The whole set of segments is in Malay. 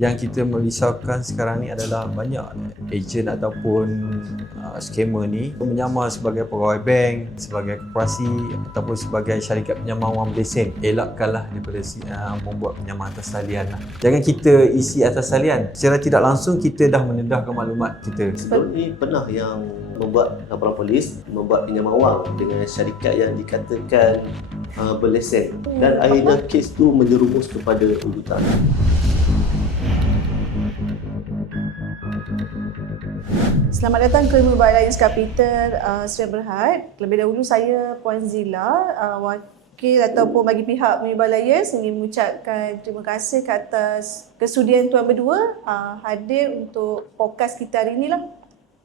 Yang kita merisaukan sekarang ni adalah banyak ejen ataupun uh, scammer ni menyamar sebagai pegawai bank, sebagai koperasi ataupun sebagai syarikat penyamar wang lesen. Elakkanlah daripada uh, membuat penyamar atas talian lah. Jangan kita isi atas talian. Secara tidak langsung kita dah mendedahkan maklumat kita. Sebelum ni pernah yang membuat laporan polis membuat pinjaman wang dengan syarikat yang dikatakan uh, berlesen dan akhirnya kes tu menjerumus kepada tuntutan. Selamat datang ke Mobile Alliance Capital uh, Sri Berhad. Lebih dahulu saya Puan Zila, uh, wakil ataupun bagi pihak Mobile Alliance ingin mengucapkan terima kasih ke atas kesudian tuan berdua uh, hadir untuk podcast kita hari ini lah.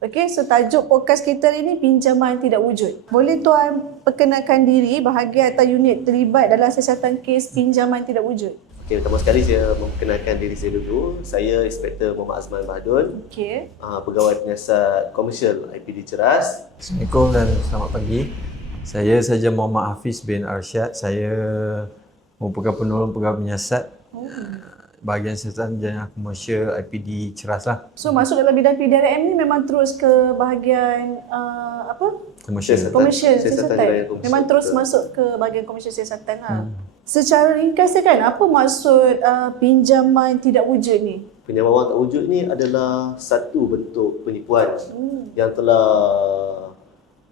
Okey, so tajuk podcast kita hari ini pinjaman tidak wujud. Boleh tuan perkenalkan diri bahagian atau unit terlibat dalam siasatan kes pinjaman tidak wujud? Okey, pertama sekali saya memperkenalkan diri saya dulu. Saya Inspektor Muhammad Azman Bahdun, Okey. uh, pegawai penyiasat komersial IPD Ceras. Assalamualaikum dan selamat pagi. Saya saja Muhammad Hafiz bin Arsyad. Saya merupakan penolong pegawai penyiasat Oh. bahagian siasatan jenayah komersial IPD Ceras lah. So masuk dalam bidang PDRM ni memang terus ke bahagian uh, apa? Komersial. Siasatan. Komersial Siasatan siasatan. jenayah komersial, Memang terus masuk ke bahagian komersial siasatan lah. Hmm. Secara ringkasnya kan, apa maksud uh, pinjaman tidak wujud ni? Pinjaman wang tak wujud ni adalah satu bentuk penipuan Hmm. yang telah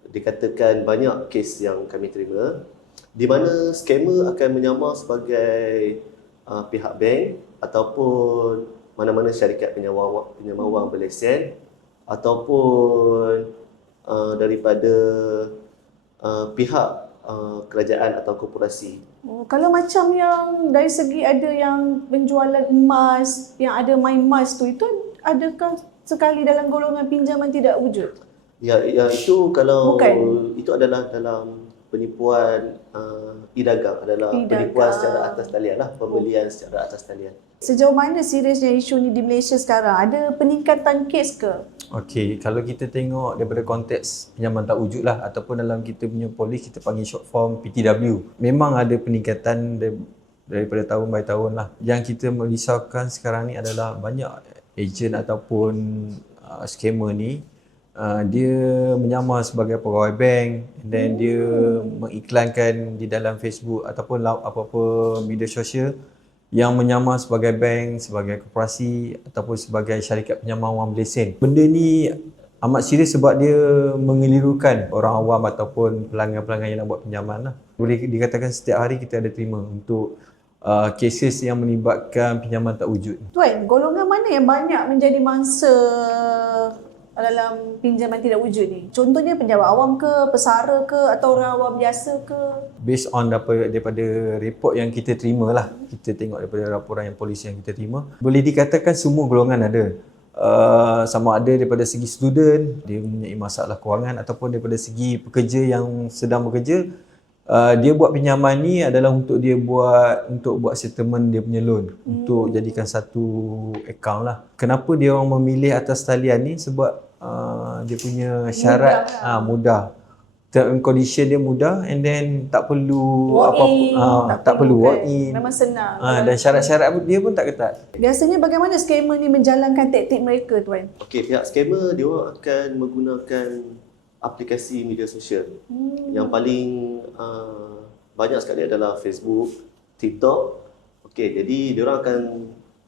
dikatakan banyak kes yang kami terima di mana scammer akan menyamar sebagai uh, pihak bank ataupun mana-mana syarikat penyamar wang, penyamar wang berlesen ataupun uh, daripada uh, pihak uh, kerajaan atau korporasi. Oh, kalau macam yang dari segi ada yang penjualan emas, yang ada main emas tu, itu adakah sekali dalam golongan pinjaman tidak wujud? Ya, ya itu kalau Bukan. itu adalah dalam penipuan uh, e-dagang adalah E-dagang. penipuan secara atas talian lah, pembelian secara atas talian. Sejauh mana seriusnya isu ni di Malaysia sekarang? Ada peningkatan kes ke? Okey, kalau kita tengok daripada konteks pinjaman tak wujud lah ataupun dalam kita punya polis kita panggil short form PTW. Memang ada peningkatan dar- daripada tahun by tahun lah. Yang kita merisaukan sekarang ni adalah banyak ejen ataupun uh, scammer ni uh, dia menyamar sebagai pegawai bank and then dia mengiklankan di dalam Facebook ataupun apa-apa media sosial yang menyamar sebagai bank, sebagai koperasi ataupun sebagai syarikat penyamar wang berlesen. Benda ni amat serius sebab dia mengelirukan orang awam ataupun pelanggan-pelanggan yang nak buat pinjaman lah. Boleh dikatakan setiap hari kita ada terima untuk uh, yang melibatkan pinjaman tak wujud. Tuan, golongan mana yang banyak menjadi mangsa dalam pinjaman tidak wujud ni? Contohnya penjawat awam ke, pesara ke, atau orang awam biasa ke? Based on daripada, daripada report yang kita terima lah, kita tengok daripada laporan yang polis yang kita terima, boleh dikatakan semua golongan ada. Uh, sama ada daripada segi student, dia mempunyai masalah kewangan ataupun daripada segi pekerja yang sedang bekerja, uh, dia buat pinjaman ni adalah untuk dia buat untuk buat settlement dia punya loan hmm. untuk jadikan satu account lah. Kenapa dia orang memilih atas talian ni sebab uh, dia punya syarat Mudah ah, mudah. Term condition dia mudah and then tak perlu Walk in, ah, tak, perlu walk kan? in. Memang senang. Ah, dan syarat-syarat dia pun tak ketat. Biasanya bagaimana scammer ni menjalankan taktik mereka tuan? Okey, pihak scammer dia akan menggunakan aplikasi media sosial. Hmm. Yang paling uh, banyak sekali adalah Facebook, TikTok. Okey, jadi dia orang akan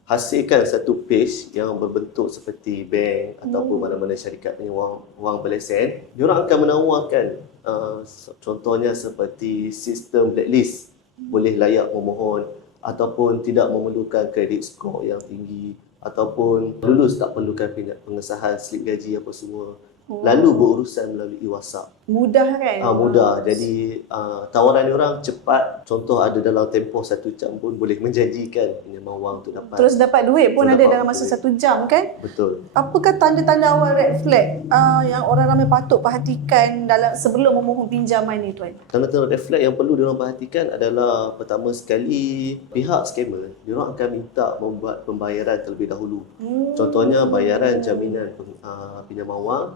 hasilkan satu page yang berbentuk seperti bank ataupun mana-mana syarikat punya wang, wang berlesen. Dia orang akan menawarkan uh, contohnya seperti sistem blacklist, boleh layak memohon ataupun tidak memerlukan kredit skor yang tinggi ataupun lulus tak perlukan pengesahan slip gaji apa semua. Lalu berurusan melalui WhatsApp. Mudah kan? Ah mudah. Jadi uh, tawaran dia orang cepat. Contoh ada dalam tempoh satu jam pun boleh menjanjikan pinjaman wang tu dapat. Terus dapat duit pun Terus ada dalam masa duit. satu jam kan? Betul. Apakah tanda-tanda awal red flag uh, yang orang ramai patut perhatikan dalam sebelum memohon pinjaman ni tuan? Tanda-tanda red flag yang perlu diorang perhatikan adalah pertama sekali pihak scammer diorang akan minta membuat pembayaran terlebih dahulu. Hmm. Contohnya bayaran jaminan uh, pinjaman wang,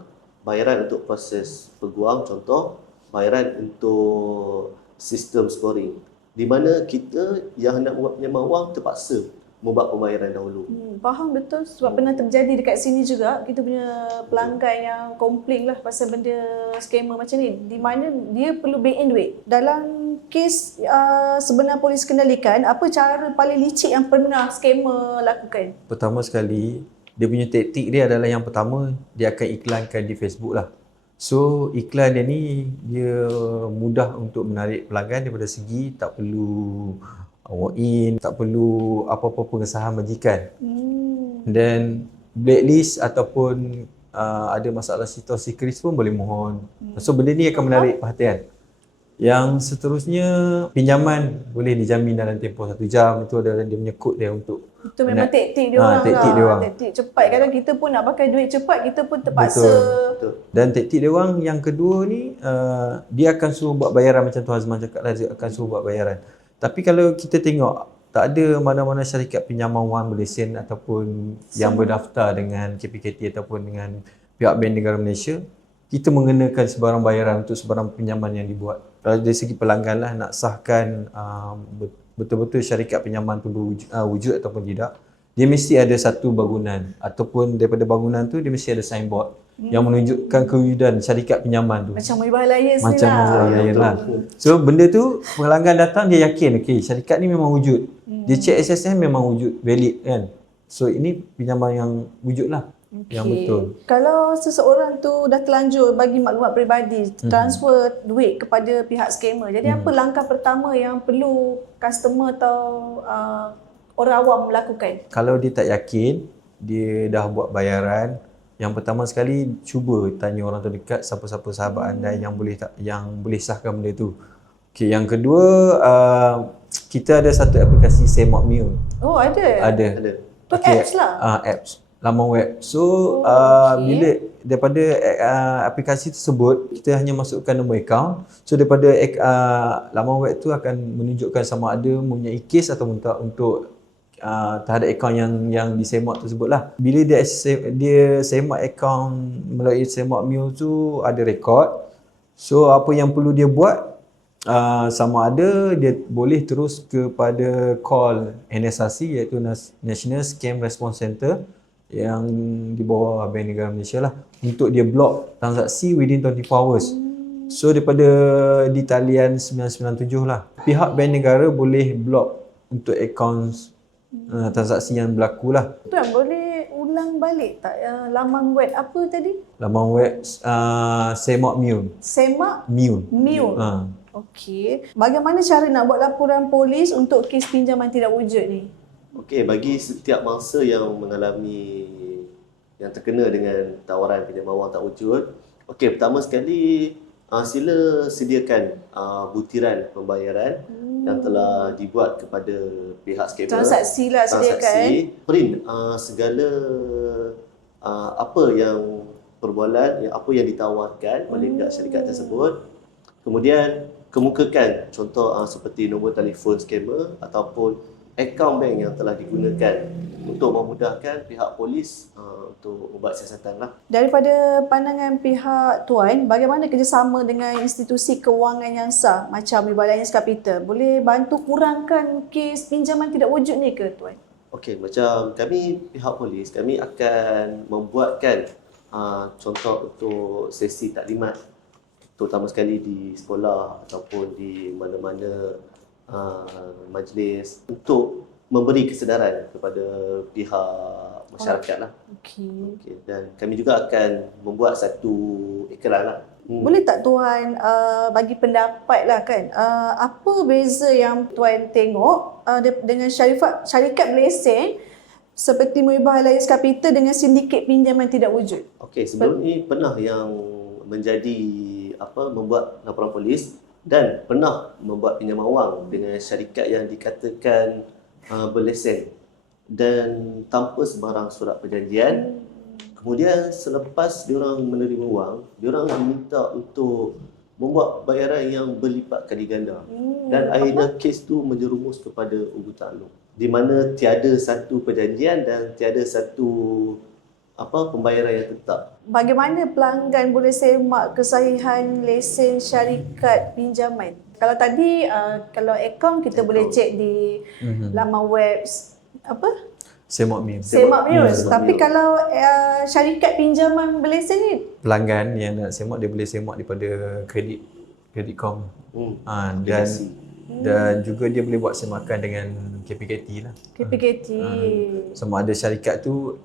bayaran untuk proses peguam contoh, bayaran untuk sistem scoring. Di mana kita yang nak buat pinjaman wang terpaksa membuat pembayaran dahulu. Hmm, faham betul sebab pernah terjadi dekat sini juga kita punya pelanggan yang komplain lah pasal benda scammer macam ni di mana dia perlu bank in duit. Dalam kes uh, sebenar polis kendalikan apa cara paling licik yang pernah scammer lakukan? Pertama sekali, dia punya taktik dia adalah yang pertama, dia akan iklankan di Facebook lah. So, iklan dia ni, dia mudah untuk menarik pelanggan daripada segi tak perlu walk in, tak perlu apa-apa pengesahan majikan. Hmm. Dan blacklist ataupun uh, ada masalah situasi kris pun boleh mohon. So, benda ni akan menarik perhatian. Yang seterusnya, pinjaman boleh dijamin dalam tempoh satu jam. Itu adalah dia punya kod dia untuk Itu memang taktik dia Ah, orang taktik lah. dia orang. Taktik cepat. Kadang kita pun nak pakai duit cepat, kita pun terpaksa. Betul. Dan taktik dia orang yang kedua ni uh, dia akan suruh buat bayaran macam Tuan Azman cakap lah dia akan suruh buat bayaran. Tapi kalau kita tengok tak ada mana-mana syarikat pinjaman wang berlesen ataupun yang berdaftar dengan KPKT ataupun dengan pihak Bank Negara Malaysia kita mengenakan sebarang bayaran untuk sebarang pinjaman yang dibuat. Kalau dari segi pelanggan lah nak sahkan uh, bet- betul-betul syarikat pinjaman tu berwujud, uh, wujud ataupun tidak, dia mesti ada satu bangunan ataupun daripada bangunan tu dia mesti ada signboard yang menunjukkan kewujudan syarikat pinjaman tu. Macam Mobile Alliance Macam ni lah. orang lain lah. So benda tu pelanggan datang dia yakin okey syarikat ni memang wujud. Dia check SSN memang wujud valid kan. So ini pinjaman yang wujud lah. Yang Okey. betul. Kalau seseorang tu dah terlanjur bagi maklumat peribadi, Mhm. transfer duit kepada pihak scammer. Jadi apa langkah pertama yang perlu customer atau uh, orang awam melakukan? Kalau dia tak yakin, dia dah buat bayaran, yang pertama sekali cuba tanya orang terdekat siapa-siapa sahabat anda yang boleh tak yang boleh sahkan benda tu. Okey, yang kedua uh, kita ada satu aplikasi Semak Mule. Oh ada? Ada. Ada. Tu apps lah. Ah, apps laman web. So Oh, uh, okey. bila daripada uh, aplikasi tersebut kita hanya masukkan nombor akaun. So daripada uh, laman web tu akan menunjukkan sama ada mempunyai kes atau tak untuk uh, terhadap akaun yang yang disemak tersebut lah. Bila dia dia semak akaun melalui semak mule tu ada rekod. So apa yang perlu dia buat Uh, sama ada dia boleh terus kepada call NSRC iaitu National Scam Response Center yang di bawah Bank Negara Malaysia lah untuk dia block transaksi within 24 hours. So daripada di talian 997 lah. Pihak Bank Negara boleh block untuk akaun uh, transaksi yang berlaku lah. Tuan boleh ulang balik tak uh, laman web apa tadi? Laman web uh, Semak Mule. Semak Mule. Mule. Uh. Okey. Bagaimana cara nak buat laporan polis untuk kes pinjaman tidak wujud ni? Okey, bagi setiap mangsa yang mengalami yang terkena dengan tawaran pinjaman wang tak wujud, okey, pertama sekali uh, sila sediakan uh, butiran pembayaran hmm. yang telah dibuat kepada pihak scammer. Transaksi lah sediakan. transaksi, print uh, segala uh, apa yang perbualan, yang apa yang ditawarkan oleh pihak syarikat tersebut. Kemudian kemukakan contoh uh, seperti nombor telefon scammer ataupun akaun bank yang telah digunakan untuk memudahkan pihak polis uh, untuk membuat siasatan lah. Daripada pandangan pihak Tuan, bagaimana kerjasama dengan institusi kewangan yang sah macam Alliance Capital? Boleh bantu kurangkan kes pinjaman tidak wujud ni ke Tuan? Okey, macam kami pihak polis, kami akan membuatkan uh, contoh untuk sesi taklimat terutama sekali di sekolah ataupun di mana-mana uh, majlis untuk memberi kesedaran kepada pihak masyarakat lah. Okey. Okey, dan kami juga akan membuat satu iklan lah. Hmm. Boleh tak Tuan uh, bagi pendapat lah kan? Uh, apa beza yang Tuan tengok uh, de- dengan syarikat, syarikat berlesen seperti Mobile Alliance Capital dengan sindiket pinjaman tidak wujud? Okey, sebelum ni pernah yang menjadi apa membuat laporan polis dan pernah membuat pinjaman wang dengan syarikat yang dikatakan uh, berlesen dan tanpa sebarang surat perjanjian. Kemudian selepas diorang menerima wang, diorang diminta untuk membuat bayaran yang berlipat kali ganda. Hmm. Dan akhirnya kes tu menjerumus kepada ugu takluk. Di mana tiada satu perjanjian dan tiada satu apa pembayaran yang tetap. Bagaimana pelanggan boleh semak kesahihan lesen syarikat pinjaman? Kalau tadi uh, kalau akaun kita Akaun. boleh cek di Mhm. laman web apa? Semak Mim. Semak. Semak Tapi kalau uh, syarikat pinjaman berlesen ni Pelanggan yang nak semak dia boleh semak daripada kredit kredit com. Hmm. Ha, dan Aplikasi. dan juga dia boleh buat semakan dengan KPKT lah. KPKT. Sama ada syarikat tu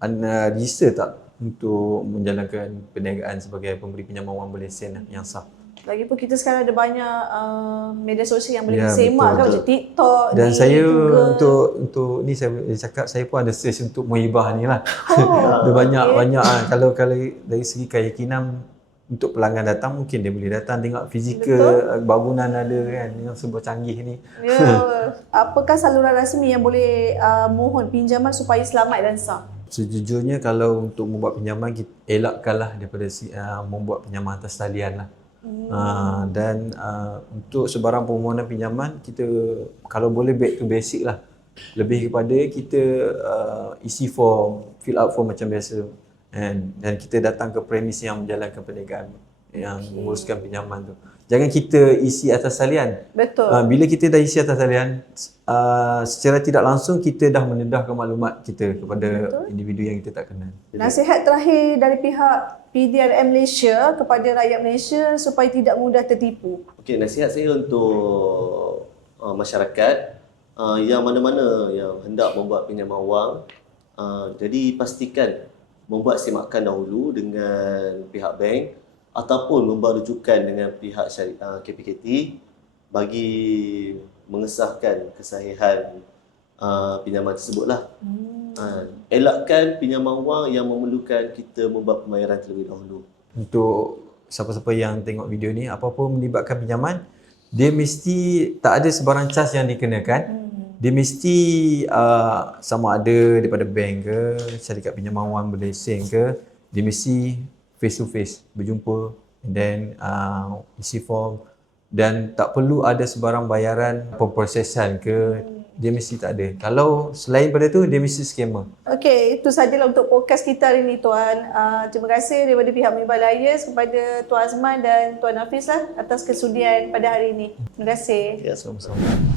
anda register tak untuk menjalankan perniagaan sebagai pemberi pinjaman wang berlesen yang sah. Lagipun kita sekarang ada banyak uh, media sosial yang boleh Ya, betul, kan betul. macam TikTok Dan ni, saya Google. untuk untuk ni saya cakap saya pun ada search untuk muhibah ni lah. oh, Dia banyak okay. banyak ah kalau kalau dari segi keyakinan untuk pelanggan datang mungkin dia boleh datang tengok fizikal bangunan ada kan yang sebuah canggih ni. Ya. Apakah saluran rasmi yang boleh uh, mohon pinjaman supaya selamat dan sah? Sejujurnya kalau untuk membuat pinjaman kita elakkanlah daripada uh, membuat pinjaman atas talian lah. Hmm. Uh, dan uh, untuk sebarang permohonan pinjaman kita kalau boleh back to basic lah. Lebih kepada kita uh, isi form, fill out form macam biasa. And, dan kita datang ke premis yang menjalankan perniagaan yang okay. menguruskan pinjaman tu. Jangan kita isi atas talian. Betul. Uh, bila kita dah isi atas talian, uh, secara tidak langsung kita dah mendedahkan maklumat kita kepada Betul. individu yang kita tak kenal. Nasihat terakhir dari pihak PDRM Malaysia kepada rakyat Malaysia supaya tidak mudah tertipu. Okey, nasihat saya untuk uh, masyarakat uh, yang mana-mana yang hendak membuat pinjaman wang, uh, jadi pastikan membuat semakan dahulu dengan pihak bank ataupun membuat rujukan dengan pihak syari- uh, KPKT bagi mengesahkan kesahihan uh, pinjaman tersebutlah. Hmm. Uh, elakkan pinjaman wang yang memerlukan kita membuat pembayaran terlebih dahulu. Untuk siapa-siapa yang tengok video ni, apa-apa melibatkan pinjaman, dia mesti tak ada sebarang cas yang dikenakan. Dia mesti uh, sama ada daripada bank ke, syarikat pinjaman wang berlesen ke, dia mesti face to face, berjumpa and then uh, isi form dan tak perlu ada sebarang bayaran pemprosesan ke, dia mesti tak ada. Kalau selain pada tu, dia mesti scammer. Okey, itu sajalah untuk podcast kita hari ini Tuan. Uh, terima kasih daripada pihak Mibal Liars kepada Tuan Azman dan Tuan Hafiz lah atas kesudian pada hari ini. Terima kasih. Ya, Sama-sama.